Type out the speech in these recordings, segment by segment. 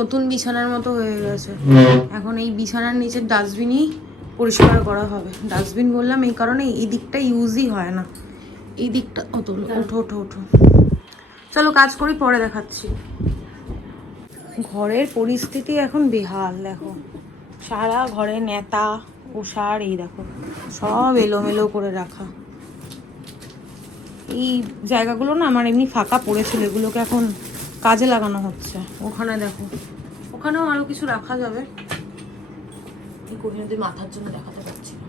নতুন বিছানার মতো হয়ে গেছে। এখন এই বিছানার নিচের ডাস্টবিনই পরিষ্কার করা হবে। ডাস্টবিন বললাম এই কারণে, এই দিকটা ইউজই হয় না, এই দিকটা। ওঠো ওঠো ওঠো ওঠো, চলো কাজ করি, পরে দেখাচ্ছি। ঘরের পরিস্থিতি এখন বেহাল, দেখো সারা ঘরে নেতা ওষার, এই দেখো সব এলোমেলো করে রাখা। এই জায়গাগুলো না আমার এমনি ফাঁকা পড়েছিল, এগুলোকে এখন কাজে লাগানো হচ্ছে। ওখানে দেখো, ওখানেও আরো কিছু রাখা যাবে। এই কোহিনুদের মাথার জন্য দেখাতে পারছি না।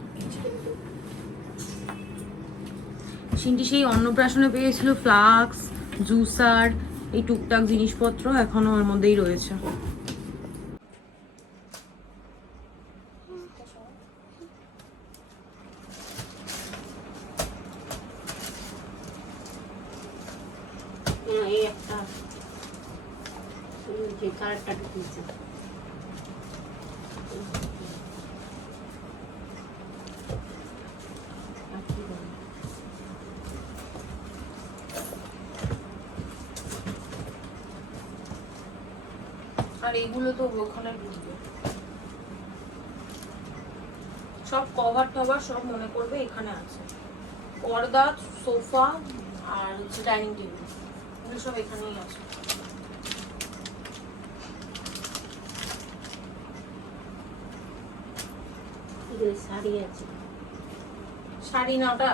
সিনটি সেই অন্নপ্রাশনে পেয়েছিল ফ্লাক্স, জুসার, এই টুকটাক জিনিসপত্র এখনো ওর মধ্যেই রয়েছে। এই একটা যে কালারটা ঢুকিয়েছে, আর এইগুলো তো ওখানে ঢুকবে। সব কভার টভার সব মনে করবে এখানে আছে। পর্দা, সোফা আর হচ্ছে ডাইনিং টেবিল, এগুলো সব এখানেই আছে। শাড়ি আছে, শাড়ি না ওটা,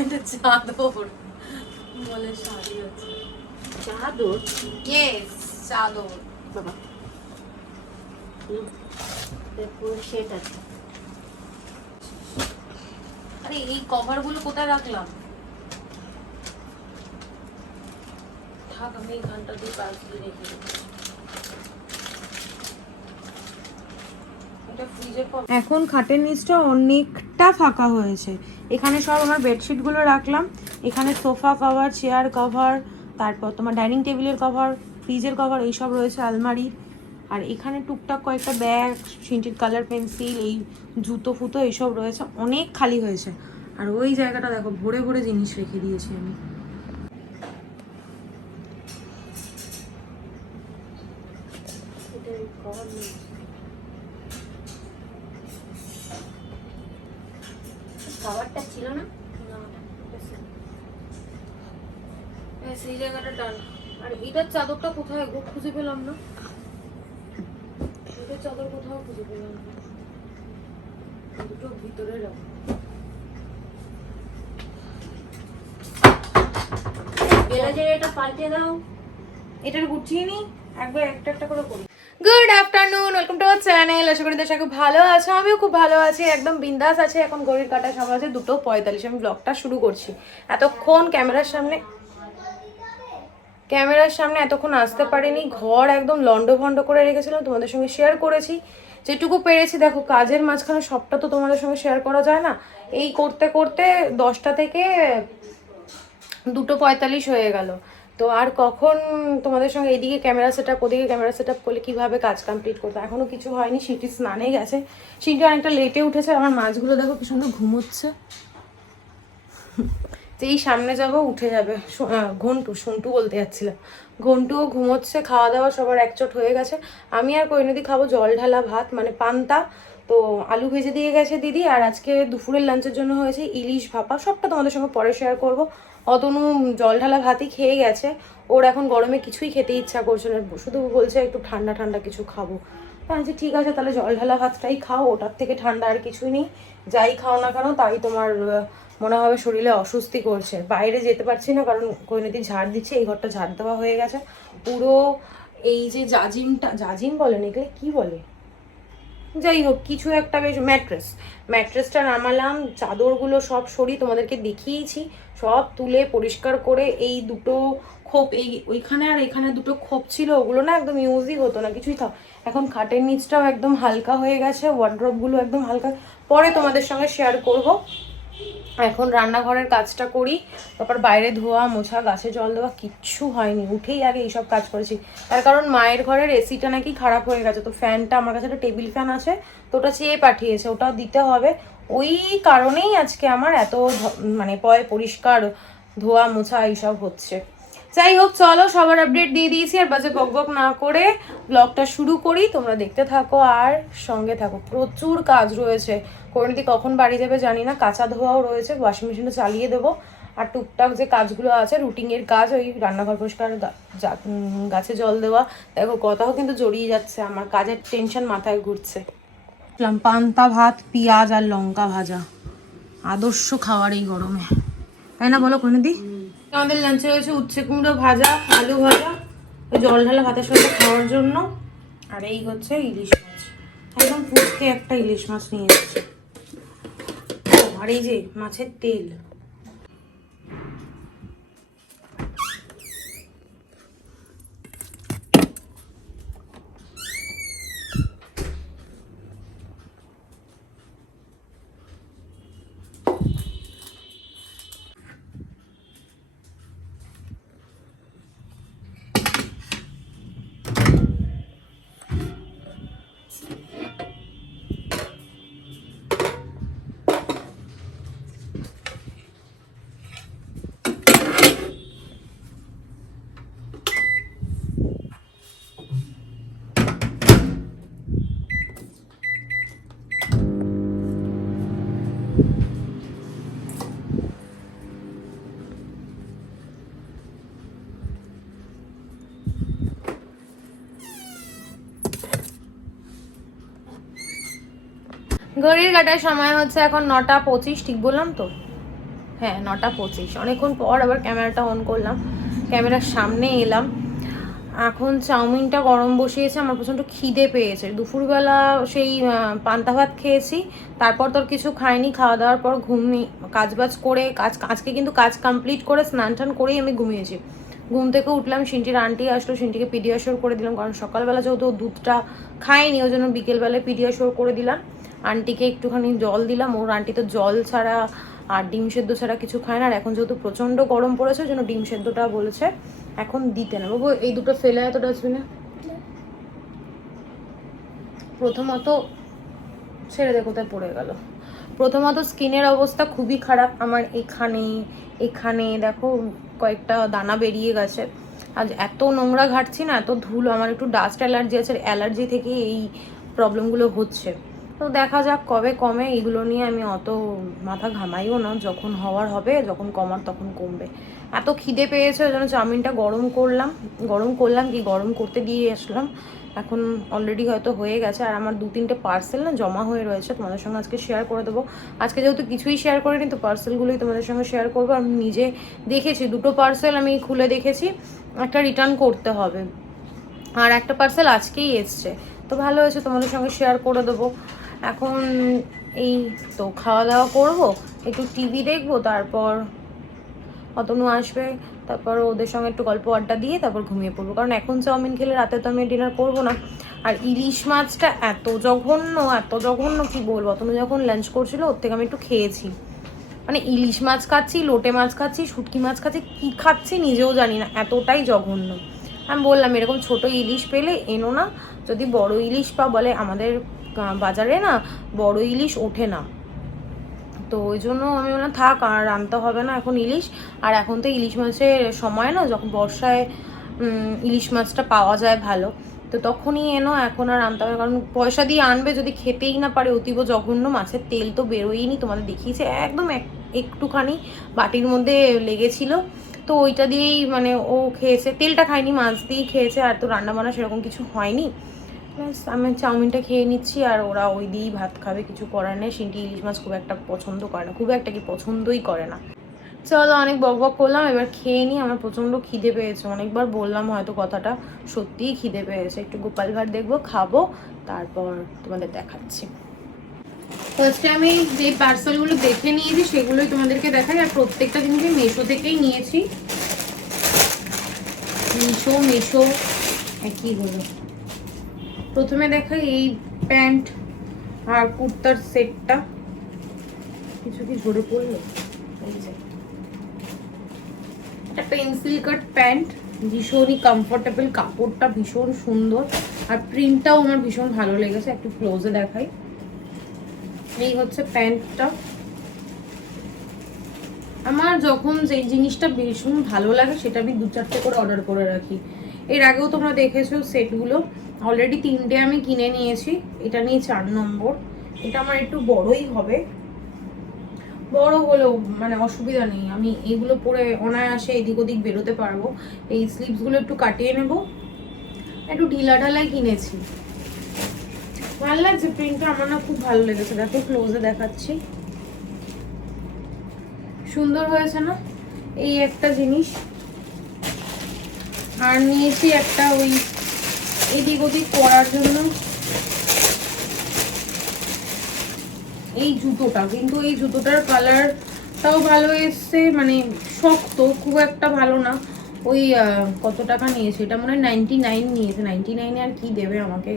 এটা চাদর বলে, শাড়ি আছে। চাদর? ইয়েস, চাদর বাবা, পুরো সেট আছে। আরে এই কভার গুলো কোথায় রাখলাম? থাক, আমি এইখানটা দিয়ে পাশ দিয়ে রেখে দেবো। এখন খাটের নিচটা অনেকটা ফাঁকা হয়েছে। এখানে সব আমার বেডশিট গুলো রাখলাম, এখানে সোফা কভার, চেয়ার কভার, তারপর তোমার ডাইনিং টেবিলের কভার, ফ্রিজের কভার, এইসব রয়েছে আলমারির। আর এখানে টুকটাক কয়েকটা ব্যাগ, সিন্টির কালার পেন্সিল, এই জুতো ফুতো এইসব রয়েছে, অনেক খালি হয়েছে। আর ওই জায়গাটা দেখো ভরে ভরে জিনিস রেখে দিয়েছি আমি। খাবারটা ছিল না, সেই জায়গাটা টান। আর এটার চাদরটা কোথায় গো, খুঁজে পেলাম না। এটার চাদর কোথাও খুঁজে পেলাম না, দুটো ভিতরে রাখো। এটা পাল্টে দাও, এটার গুছিয়ে নি, একবার একটা একটা করে করি। Good afternoon, welcome to our channel. আশা করি দেশা খুব ভালো আছো, আমিও খুব ভালো আছি, একদম বিন্দাস আছে। এখন ঘড়ির কাঁটার সময় আছে 2:45, আমি ব্লগটা শুরু করছি। এতক্ষণ ক্যামেরার সামনে এতক্ষণ আসতে পারিনি, ঘর একদম লন্ডভন্ড করে রেখেছিলাম, তোমাদের সঙ্গে শেয়ার করেছি যেটুকু পেরেছি। দেখো কাজের মাঝখানে সবটা তো তোমাদের সঙ্গে শেয়ার করা যায় না। এই করতে করতে 10টা থেকে 2:45 হয়ে গেল। তো আর কখন তোমাদের সঙ্গে এদিকে ক্যামেরা সেট আপ, ওদিকে ক্যামেরা সেট আপ করলে কীভাবে কাজ কমপ্লিট করতে, এখনও কিছু হয়নি। সিঁটি স্নানে গেছে, সিঁটি অনেকটা লেটে উঠেছে। আমার মাছগুলো দেখো কি সুন্দর ঘুমোচ্ছে। যেই সামনে যাব উঠে যাবে সন্টু বলতে যাচ্ছিলাম, ঘন্টুও ঘুমোচ্ছে। খাওয়া দাওয়া সবার একচোট হয়ে গেছে। আমি আর কৈনদি খাবো জল ঢালা ভাত, মানে পান্তা। তো আলু ভেজে দিয়ে গেছে দিদি। আর আজকে দুপুরের লাঞ্চের জন্য হয়েছে ইলিশ ভাপা, সবটা তোমাদের সঙ্গে পরে শেয়ার করবো। অতনু জল ঢালা ভাতই খেয়ে গেছে, ওর এখন গরমে কিছুই খেতে ইচ্ছা করছে না, শুধু বলছে একটু ঠান্ডা ঠান্ডা কিছু খাবো। আচ্ছা ঠিক আছে, তাহলে জল ঢালা ভাতটাই খাও, ওটার থেকে ঠান্ডা আর কিছুই নেই। যাই খাও না কেন তাই তোমার মনে হবে শরীরে অস্বস্তি করছে। বাইরে যেতে পারছি না কারণ কৈনদি ঝাড় দিচ্ছে, এই ঘরটা ঝাড় দেওয়া হয়ে গেছে পুরো। এই যে জাজিম বলেন, এগুলো কি বলে, যাই হোক কিছু একটা বেশ, ম্যাট্রেসটা নামালাম, চাদরগুলো সব সরি তোমাদেরকে দেখিয়েছি, সব তুলে পরিষ্কার করে। এই দুটো খোপ, ওইখানে আর এখানে দুটো খোপ ছিল, ওগুলো না একদম ইউজই হতো না কিছুই। এখন খাটের নিচটাও একদম হালকা হয়ে গেছে, ওয়ার্ড্রপগুলো একদম হালকা, পরে তোমাদের সঙ্গে শেয়ার করব। এখন রান্নাঘরের কাজটা করি, তারপর বাইরে ধোয়া মোছা গাছে জল দেওয়া কিচ্ছু হয়নি, উঠেই আগে এইসব কাজ করেছি। তার কারণ মায়ের ঘরের এসিটা নাকি খারাপ হয়ে গেছে, তো ফ্যানটা আমার কাছে একটা টেবিল ফ্যান আছে, তো ওটা চেয়ে পাঠিয়েছে, ওটাও দিতে হবে। ওই কারণেই আজকে আমার এত মানে পরিষ্কার ধোয়া মোছা এইসব হচ্ছে। যাই হোক, চলো সবার আপডেট দিয়ে দিয়েছি, আর বাজে বক বক না করে ব্লগটা শুরু করি। তোমরা দেখতে থাকো আর সঙ্গে থাকো। প্রচুর কাজ রয়েছে, পরিণতি কখন বাড়ি যাবে জানি না। কাঁচা ধোয়াও রয়েছে, ওয়াশিং মেশিনে চালিয়ে দেবো। আর টুকটাক যে কাজগুলো আছে রুটিনের কাজ, ওই রান্নাঘর পরিষ্কার, গাছে জল দেওয়া, দেখো কথাও কিন্তু জড়িয়ে যাচ্ছে, আমার কাজের টেনশন মাথায় ঘুরছে। পান্তা ভাত, পেঁয়াজ আর লঙ্কা ভাজা, আদর্শ খাওয়ার এই গরমে, তাই না বলো পরিণতি? আমাদের লাঞ্চে হয়েছে উচ্ছে কুমড়ো ভাজা, আলু ভাজা, ওই জল ঢালা ভাতের সাথে খাওয়ার জন্য। আর এই হচ্ছে ইলিশ মাছ, একদম ফুটকে একটা ইলিশ মাছ নিয়ে এসেছে। আর এই যে মাছের তেল, ঘড়ির কাটার সময় হচ্ছে এখন 9:25, ঠিক বললাম তো? হ্যাঁ, 9:25। অনেকক্ষণ পর আবার ক্যামেরাটা অন করলাম, ক্যামেরার সামনে এলাম। এখন চাউমিনটা গরম বসিয়েছে, আমার প্রচণ্ড খিদে পেয়েছে। দুপুরবেলা সেই পান্তা ভাত খেয়েছি, তারপর তোর কিছু খাইনি। খাওয়া দাওয়ার পর কাজবাজ করে আজকে কিন্তু কাজ কমপ্লিট করে স্নান টান করেই আমি ঘুমিয়েছি। ঘুম থেকে উঠলাম, সিন্টির আন্টি আসলো, সিন্টিকে পিডিয়াশোর করে দিলাম, কারণ সকালবেলা যেহেতু দুধটা খাইনি ওই জন্য বিকেলবেলায় পিডিয়াশোর করে দিলাম। আন্টিকে একটুখানি জল দিলাম, ওর আন্টি তো জল ছাড়া আর ডিম সেদ্ধ ছাড়া কিছু খায় না। আর এখন যেহেতু প্রচণ্ড গরম পড়েছে ওই জন্য ডিম সেদ্ধটা বলেছে এখন দিতে না। বাবু এই দুটো ফেলে এত ডাস্টবিনে। প্রথমত ছেড়ে দে, কোথায় পড়ে গেল। প্রথমত স্কিনের অবস্থা খুবই খারাপ আমার, এখানে দেখো কয়েকটা দানা বেরিয়ে গেছে। আজ এত নোংরা ঘাটছি না, এত ধুলো, আমার একটু ডাস্ট অ্যালার্জি আছে, অ্যালার্জি থেকে এই প্রবলেমগুলো হচ্ছে। তো দেখা যাক কবে কমে, এগুলো নিয়ে আমি অত মাথা ঘামাইও না, যখন হওয়ার হবে, যখন কমার তখন কমবে। এত খিদে পেয়েছে ওই জন্য চাউমিনটা গরম করলাম কি গরম করতে দিয়ে আসলাম। এখন অলরেডি হয়তো হয়ে গেছে। আর আমার 2-3টে পার্সেল না জমা হয়ে রয়েছে, তোমাদের সঙ্গে আজকে শেয়ার করে দেবো। আজকে যেহেতু কিছুই শেয়ার করিনি, তো পার্সেলগুলোই তোমাদের সঙ্গে শেয়ার করবো। আমি নিজে দেখেছি, 2টো পার্সেল আমি খুলে দেখেছি, একটা রিটার্ন করতে হবে, আর একটা পার্সেল আজকেই এসছে। তো ভালো হয়েছে, তোমাদের সঙ্গে শেয়ার করে দেবো। এখন এই তো খাওয়া দাওয়া করবো, একটু টিভি দেখবো, তারপর অতনু আসবে, তারপর ওদের সঙ্গে একটু গল্প আড্ডা দিয়ে তারপর ঘুমিয়ে পড়বো, কারণ এখন চাউমিন খেলে রাতে তো আমি ডিনার করবো না। আর ইলিশ মাছটা এত জঘন্য কি বলবো। অতনু যখন লাঞ্চ করছিল ওর থেকে আমি একটু খেয়েছি, মানে ইলিশ মাছ খাচ্ছি, লোটে মাছ খাচ্ছি, শুটকি মাছ খাচ্ছি, কি খাচ্ছি নিজেও জানি না, এতটাই জঘন্য। আমি বললাম এরকম ছোট ইলিশ পেলে এনো না, যদি বড় ইলিশ পাও, বলে আমাদের বাজারে না বড় ইলিশ ওঠে না, তো ওই জন্য আমি বললাম থাক, আর আনতে হবে না এখন ইলিশ। আর এখন তো ইলিশ মাছের সময় না, যখন বর্ষায় ইলিশ মাছটা পাওয়া যায় ভালো, তো তখনই এনো, এখন আর আনতে হবে, কারণ পয়সা দিয়ে আনবে যদি খেতেই না পারে। অতীব জঘন্য, মাছের তেল তো বেরোয়নি, তোমাদের দেখিয়েছে একদম একটুখানি বাটির মধ্যে লেগেছিল, তো ওইটা দিয়েই মানে ও খেয়েছে, তেলটা খায়নি, মাছ দিয়েই খেয়েছে। আর তো রান্নাবান্না সেরকম কিছু হয়নি, আমি চাউমিনটা খেয়ে নিচ্ছি, আর ওরা ওই দিয়েই ভাত খাবে, কিছু করার নেই। সিন্টি ইলিশ মাছ খুব একটা পছন্দ করে না, খুব একটা কি পছন্দই করে না। চলো অনেক বক করলাম, এবার খেয়ে নিই, আমার প্রচণ্ড খিদে পেয়েছে। অনেকবার বললাম হয়তো কথাটা, সত্যিই খিদে পেয়েছে। একটু গোপাল ভাট দেখবো, খাবো, তারপর তোমাদের দেখাচ্ছি। ফার্স্টে আমি যে পার্সেলগুলো দেখে নিয়েছি সেগুলোই তোমাদেরকে দেখাই। আর প্রত্যেকটা জিনিস মিশো থেকেই নিয়েছি, মিশো একই হলো। প্রথমে দেখাই এই প্যান্ট আর কুর্তার সেটটা, কিছু কি ঝরে পড়লো? এই যে একটা পেন্সিল কাট প্যান্ট, ভীষণই কমফোর্টেবল, কাপড়টা ভীষণ সুন্দর আর প্রিন্টটাও আমার ভীষণ ভালো লেগেছে। একটু ক্লোজে দেখাই। এই হচ্ছে প্যান্টটা। আমার যখন যে জিনিসটা ভীষণ ভালো লাগে সেটা আমি 2-4টে করে অর্ডার করে রাখি। এর আগেও তোমরা দেখেছো সেটগুলো, অলরেডি 3টে আমি কিনে নিয়েছি, এটা নিয়ে 4 নম্বর। এটা আমার একটু বড়ই হবে, বড় হলেও মানে অসুবিধা নেই, আমি এগুলো পরে অনায়াসে এদিক ওদিক বেরোতে পারবো। এই স্লিভসগুলো একটু কাটিয়ে নেব, একটু ঢিলা ঢালাই কিনেছি। ভালো লাগছে প্রিন্টটা, আমার না খুব ভালো লেগেছে। দেখো ক্লোজে দেখাচ্ছি, সুন্দর হয়েছে না? এই একটা জিনিস। আর নিয়েছি একটা ওই এদিক ওদিক পরার জন্য এই জুতোটা, কিন্তু এই জুতোটার কালারটাও ভালো এসছে, মানে শক্ত, খুব একটা ভালো না। ওই কত টাকা নিয়েছে এটা, মনে হয় 99 নিয়েছে। 99-এ আর কি দেবে আমাকে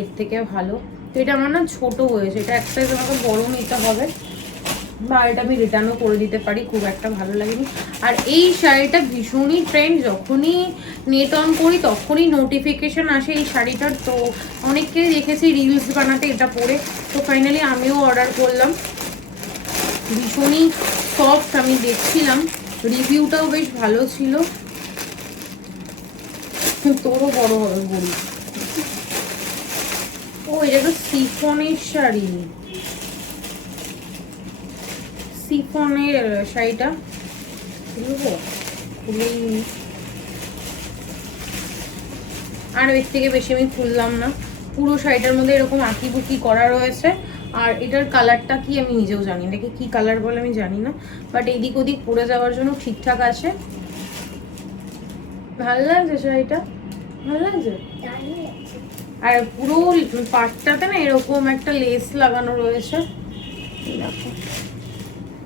এর থেকে ভালো। তো এটা আমার না ছোট হয়েছে, এটা একটা আমাকে বড় নিতে হবে, বা এটা আমি রিটার্নও করে দিতে পারি, খুব একটা ভালো লাগেনি। আর এই শাড়িটা ভীষণই ট্রেন্ড, যখনই নেট অন করি তখনই নোটিফিকেশন আসে এই শাড়িটার। তো অনেককেই দেখেছি রিলস বানাতে এটা পরে, তো ফাইনালি আমিও অর্ডার করলাম। ভীষণই সফট, আমি দেখছিলাম রিভিউটাও বেশ ভালো ছিল। তোরও বড় হবে বলি। ও এটা তো সিফনের শাড়ি, সিফনের শাড়িটা খুলবো, খুলেই আর এর থেকে বেশি আমি খুললাম না। পুরো শাড়িটার মধ্যে এরকম আঁকিবুকি করা রয়েছে, আর এটার কালারটা কি আমি নিজেও জানি না, কি কালার বলে আমি জানি না, বাট এদিক ওদিক পরে যাওয়ার জন্য ঠিকঠাক আছে। ভালো লাগছে শাড়িটা, ভালো লাগছে। আর পুরো পাটটাতে না এরকম একটা লেস লাগানো রয়েছে, দেখো।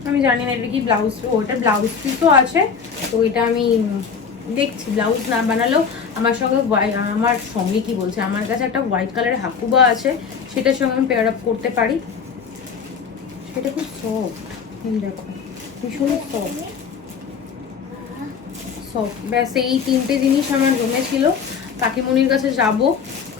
আমি জানি না এটা কি ব্লাউজ, ওটা ব্লাউজ পিসও আছে। তো এটা আমি দেখছি, ব্লাউজ না বানালেও আমার সঙ্গে কি বলছে, আমার কাছে একটা হোয়াইট কালারের হাকুবা আছে, সেটার সঙ্গে আমি পেয়ার আপ করতে পারি। সেটা খুব সফট, দেখো ভীষণ সফট। ব্যাস এই 3টে জিনিস আমার রুমে ছিল। কাকিমণির কাছে যাব,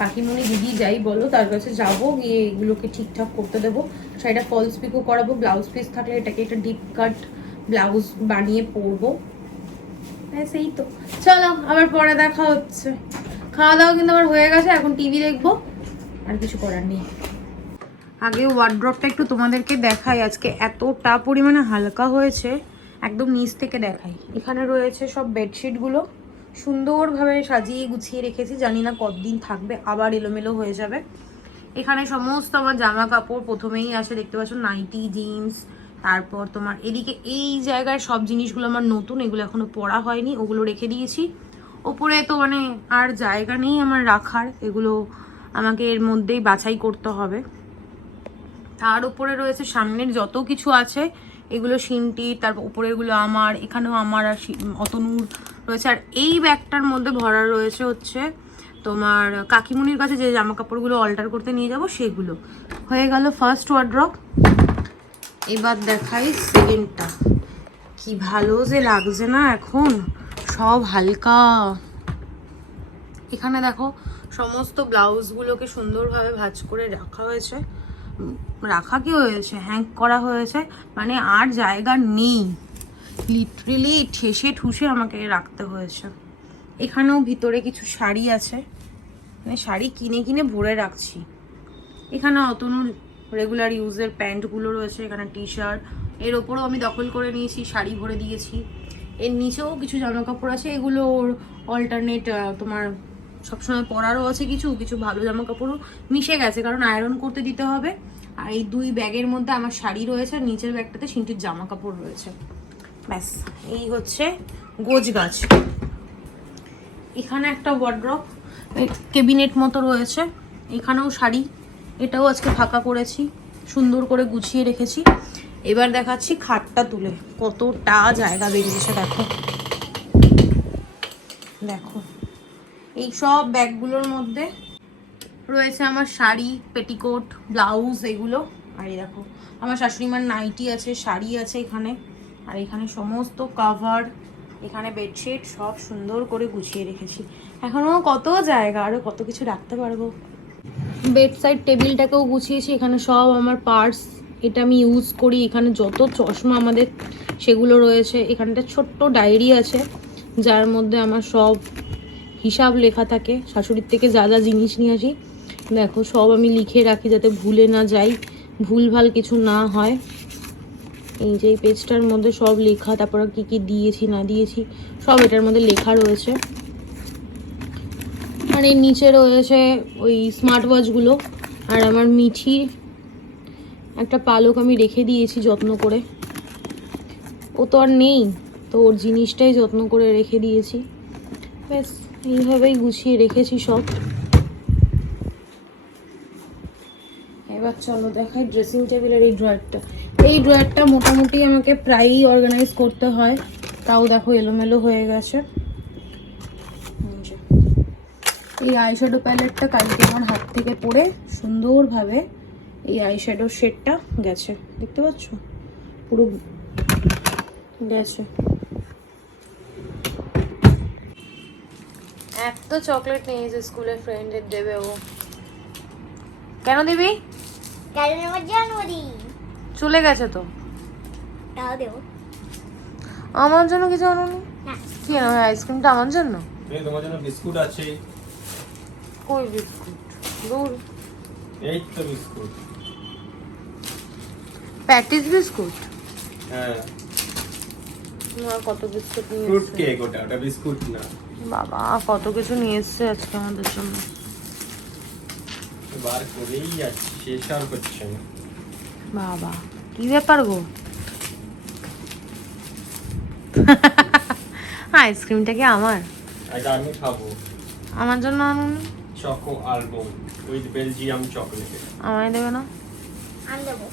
কাকিমণি দিদি যাই বলো, তার কাছে যাব, গিয়ে এগুলোকে ঠিকঠাক করতে দেবো। শাড়িটা ফলস পিকও করাবো, ব্লাউজ পিস থাকলে এটাকে একটা ডিপ কাট ব্লাউজ বানিয়ে পরবো। ব্যাস এই তো, চলো আবার পরে দেখা হচ্ছে। খাওয়া দাওয়া কিন্তু আমার হয়ে গেছে, এখন টিভি দেখবো, আর কিছু করার নেই। আগে ওয়ার্ড্রপটা একটু তোমাদেরকে দেখাই, আজকে এতটা পরিমাণে হালকা হয়েছে। একদম নিচ থেকে দেখাই, এখানে রয়েছে সব বেডশিটগুলো, সুন্দরভাবে সাজিয়ে গুছিয়ে রেখেছি, জানি না কতদিন থাকবে, আবার এলোমেলো হয়ে যাবে। এখানে সমস্ত আমার জামা কাপড় প্রথমেই আছে, দেখতে পাচ্ছ, নাইটি, জিন্স। তারপর তোমার এদিকে এই জায়গায় সব জিনিসগুলো আমার নতুন, এগুলো এখনো পরা হয়নি, ওগুলো রেখে দিয়েছি। ওপরে তো মানে আর জায়গা নেই আমার রাখার, এগুলো আমাকে এর মধ্যেই বাছাই করতে হবে। তার উপরে রয়েছে সামনের যত কিছু আছে, এগুলো সিনটি, তারপর উপরেরগুলো আমার, এখানেও আমার আর অতনুর রয়েছে। আর এই ব্যাগটার মধ্যে ভরা রয়েছে হচ্ছে তোমার কাকিমুনির কাছে যে জামা কাপড়গুলো অল্টার করতে নিয়ে যাব সেগুলো। হয়ে গেল ফার্স্ট ওয়ার্ড্রপ। এবার দেখাই সেকেন্ডটা, কি ভালো যে লাগছে না এখন, সব হালকা। এখানে দেখো সমস্ত ব্লাউজগুলোকে সুন্দরভাবে ভাঁজ করে রাখা হয়েছে, রাখা কি হয়েছে, হ্যাং করা হয়েছে, মানে আর জায়গা নেই, লিটারেলি ঠেসে ঠুসে আমাকে রাখতে হয়েছে। এখানেও ভিতরে কিছু শাড়ি আছে, মানে শাড়ি কিনে কিনে ভরে রাখছি। এখানে অতনুর রেগুলার ইউজের প্যান্টগুলো রয়েছে, এখানে টি শার্ট, এর ওপরেও আমি দখল করে নিয়েছি, শাড়ি ভরে দিয়েছি। এর নিচেও কিছু জামা কাপড় আছে, এগুলো অল্টারনেট তোমার সবসময় পরারও আছে, কিছু কিছু ভালো জামা কাপড়ও মিশে গেছে, কারণ আয়রন করতে দিতে হবে। আর এই 2 ব্যাগের মধ্যে আমার শাড়ি রয়েছে, আর নিচের ব্যাগটাতে সিনটির জামা কাপড় রয়েছে। ব্যাস এই হচ্ছে গোছগাছ। এখানে একটা ওয়ার্ড্রপ ক্যাবিনেট মতো রয়েছে, এখানেও শাড়ি, এটাও আজকে ফাঁকা করেছি, সুন্দর করে গুছিয়ে রেখেছি। এবার দেখাচ্ছি খাটটা তুলে, কতটা জায়গা বেরিয়েছে দেখো। দেখো এই সব ব্যাগগুলোর মধ্যে রয়েছে আমার শাড়ি, পেটিকোট, ব্লাউজ, এগুলো। আর এই দেখো আমার শাশুড়ি মার নাইটি আছে, শাড়ি আছে এখানে, আর এখানে সমস্ত কাভার, এখানে বেডশিট সব সুন্দর করে গুছিয়ে রেখেছি। এখনও কত জায়গা, আরও কত কিছু রাখতে পারবো। বেড সাইড টেবিলটাকেও গুছিয়েছি, এখানে সব আমার পার্স, এটা আমি ইউজ করি। এখানে যত চশমা আমাদের সেগুলো রয়েছে। এখানটা ছোট্ট ডায়েরি আছে যার মধ্যে আমার সব হিসাব লেখা থাকে, শাশুড়ির থেকে যা যা জিনিস নিয়ে আসি দেখো সব আমি লিখে রাখি যাতে ভুলে না যাই, ভুলভাল কিছু না হয়। এই যে এই পেজটার মধ্যে সব লেখা, তারপর কি কি দিয়েছি না দিয়েছি সব এটার মধ্যে লেখা রয়েছে। আর এর নিচে রয়েছে ওই স্মার্ট ওয়াচগুলো, আর আমার মিঠির একটা পালক আমি রেখে দিয়েছি যত্ন করে, ও তো আর নেই, তো ওর জিনিসটাই যত্ন করে রেখে দিয়েছি। ব্যাস এইভাবেই গুছিয়ে রেখেছি সব। এবার চলো দেখাই ড্রেসিং টেবিলের এই ড্রয়ারটা। এই ড্রয়ারটা মোটামুটি আমাকে প্রায়ই অর্গানাইজ করতে হয়, তাও দেখো এলোমেলো হয়ে গেছে। এই আইশ্যাডো প্যালেটটা কালকে আমার হাত থেকে পড়ে সুন্দরভাবে এই আইশ্যাডো শেডটা গেছে, দেখতে পাচ্ছ পুরো গেছে। এত চকলেট নিয়েছে স্কুলের ফ্রেন্ডের দেবে ও। কেন দিবি? কারণ আমার জন্মদিন। চলে গেছে তো, তাও দেবো। আমার জন্য কিছু আনোনি? না। কি আনো? আইসক্রিমটা আমার জন্য? এই তোমার জন্য বিস্কুট আছে। কই বিস্কুট? দূর। এই তো বিস্কুট। Patties biscuit? হ্যাঁ, আর কত বিস্কুট নিয়ে ফ্রুট এসছে কেক ওটা, ওটা বিস্কুট না। বাবা, কত কিছু নিয়ে এসছে আজকে আমাদের জন্য। বার করেই যাচ্ছে, শেষ আর করছে না। বাবা কি ব্যাপার গো? আইসক্রিমটা কি আমার? এটা আমি খাবো। আমার জন্য আনুনি? Choco almond with Belgium chocolate. আমায় দেবে না? আমি দেবো।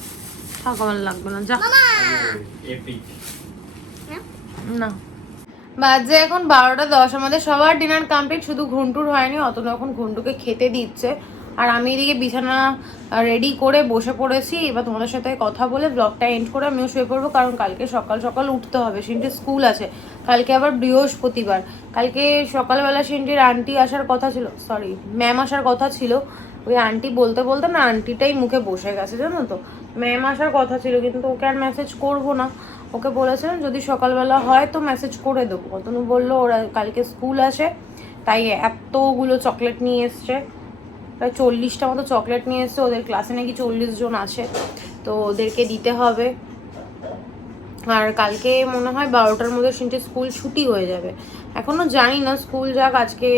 থাক, আমার লাগবে না, যা। এপিক। না, বাজে এখন 12:10। আমাদের সবার ডিনার কমপ্লিট, শুধু ঘন্টুর হয়নি। অত এখন ঘন্টুকে খেতে দিচ্ছে, আর আমি এদিকে বিছানা রেডি করে বসে পড়েছি। এবার তোমাদের সাথে কথা বলে ব্লগটা এন্ড করে আমিও শুয়ে পড়বো, কারণ কালকে সকাল সকাল উঠতে হবে। সিন্টির স্কুল আছে কালকে, আবার বৃহস্পতিবার। কালকে সকালবেলা সিন্টির আন্টি আসার কথা ছিল, সরি ম্যাম আসার কথা ছিল। ওই আন্টি বলতে বলতে না আন্টিটাই মুখে বসে গেছে, জানো তো। ম্যাম আসার কথা ছিল, কিন্তু ওকে আর মেসেজ করবো না। ওকে বলেছিলাম যদি সকালবেলা হয় তো মেসেজ করে দেবো। অতনু বললো ওরা কালকে স্কুল আসে, তাই এতগুলো চকলেট নিয়ে এসছে, প্রায় 40টা মতো চকলেট নিয়ে এসছে। ওদের ক্লাসে নাকি 40 জন আছে, তো ওদেরকে দিতে হবে। আর কালকে মনে হয় 12টার মধ্যে সিনটে স্কুল ছুটি হয়ে যাবে। এখনও জানি না স্কুল যাক, আজকে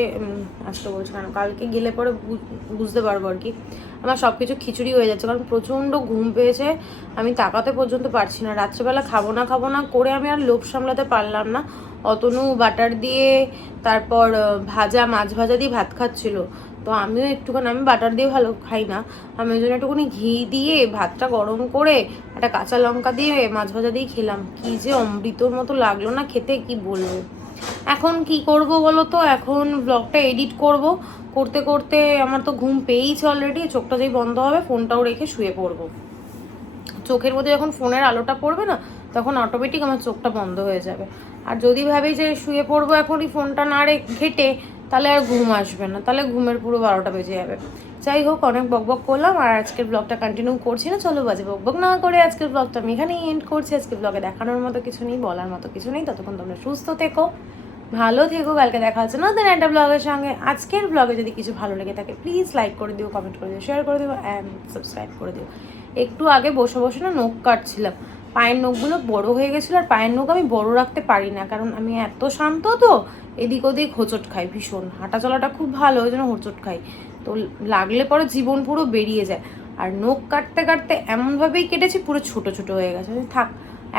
আসতে বলছে কেন, কালকে গেলে পরে বুঝতে পারবো আর কি। আমার সব কিছু খিচুড়ি হয়ে যাচ্ছে, কারণ প্রচণ্ড ঘুম পেয়েছে, আমি তাকাতে পর্যন্ত পারছি না। রাত্রেবেলা খাবো না করে আমি আর লোভ সামলাতে পারলাম না। অতনু বাটার দিয়ে তারপর মাছ ভাজা দিয়ে ভাত খাচ্ছিল, তো আমিও একটুখানি, আমি বাটার দিয়ে ভালো খাই না, আমি ওই জন্য একটুখানি ঘি দিয়ে ভাতটা গরম করে একটা কাঁচা লঙ্কা দিয়ে মাছ ভাজা দিয়ে খেলাম। কি যে অমৃতর মতো লাগলো না খেতে, কি বলবো। এখন কি করব বলো তো, এখন ব্লগটা এডিট করতে করতে আমার তো ঘুম পেয়েইছে অলরেডি। চোখটা যেই বন্ধ হবে ফোনটাও রেখে শুয়ে পড়বো। চোখের মধ্যে যখন ফোনের আলোটা পড়বে না, তখন অটোমেটিক আমার চোখটা বন্ধ হয়ে যাবে। আর যদি ভাবি যে শুয়ে পড়বো এখনই ফোনটা না ঘেটে, তাহলে আর ঘুম আসবে না, তাহলে ঘুমের পুরো 12টা বেজে যাবে। যাই হোক, অনেক বকবক করলাম, আর আজকের ব্লগটা কন্টিনিউ করছি না। চলো বাজে বকবক না করে আজকের ব্লগটা আমি এখানেই এন্ড করছি। আজকের ব্লগে দেখানোর মতো কিছু নেই, বলার মতো কিছু নেই। ততক্ষণ তোমরা সুস্থ থেকো, ভালো থেকো। কালকে দেখা হচ্ছে নতুন একটা ব্লগের সঙ্গে। আজকের ব্লগে যদি কিছু ভালো লেগে থাকে প্লিজ লাইক করে দিও, কমেন্ট করে দিও, শেয়ার করে দিও অ্যান্ড সাবস্ক্রাইব করে দিও। একটু আগে বসে বসে না নখ কাটছিলাম, পায়ের নখগুলো বড় হয়ে গেছিলো। আর পায়ের নখ আমি বড় রাখতে পারি না, কারণ আমি এত শান্ত তো, এদিক ওদিক হোঁচট খাই ভীষণ। হাঁটা চলাটা খুব ভালো, ওই জন্য হোঁচট খাই, তো লাগলে পরে জীবন পুরো বেরিয়ে যায়। আর নখ কাটতে কাটতে এমনভাবেই কেটেছি পুরো ছোট ছোট হয়ে গেছে। থাক,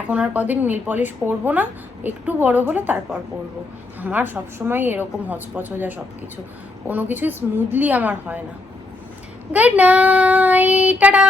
এখন আর কদিন নীল পলিশ পরবো না, একটু বড় হলে তারপর পরবো। আমার সবসময় এরকম হচপচ হয়ে যায় সব কিছু, কোনো কিছু স্মুথলি আমার হয় না। Good night, tata.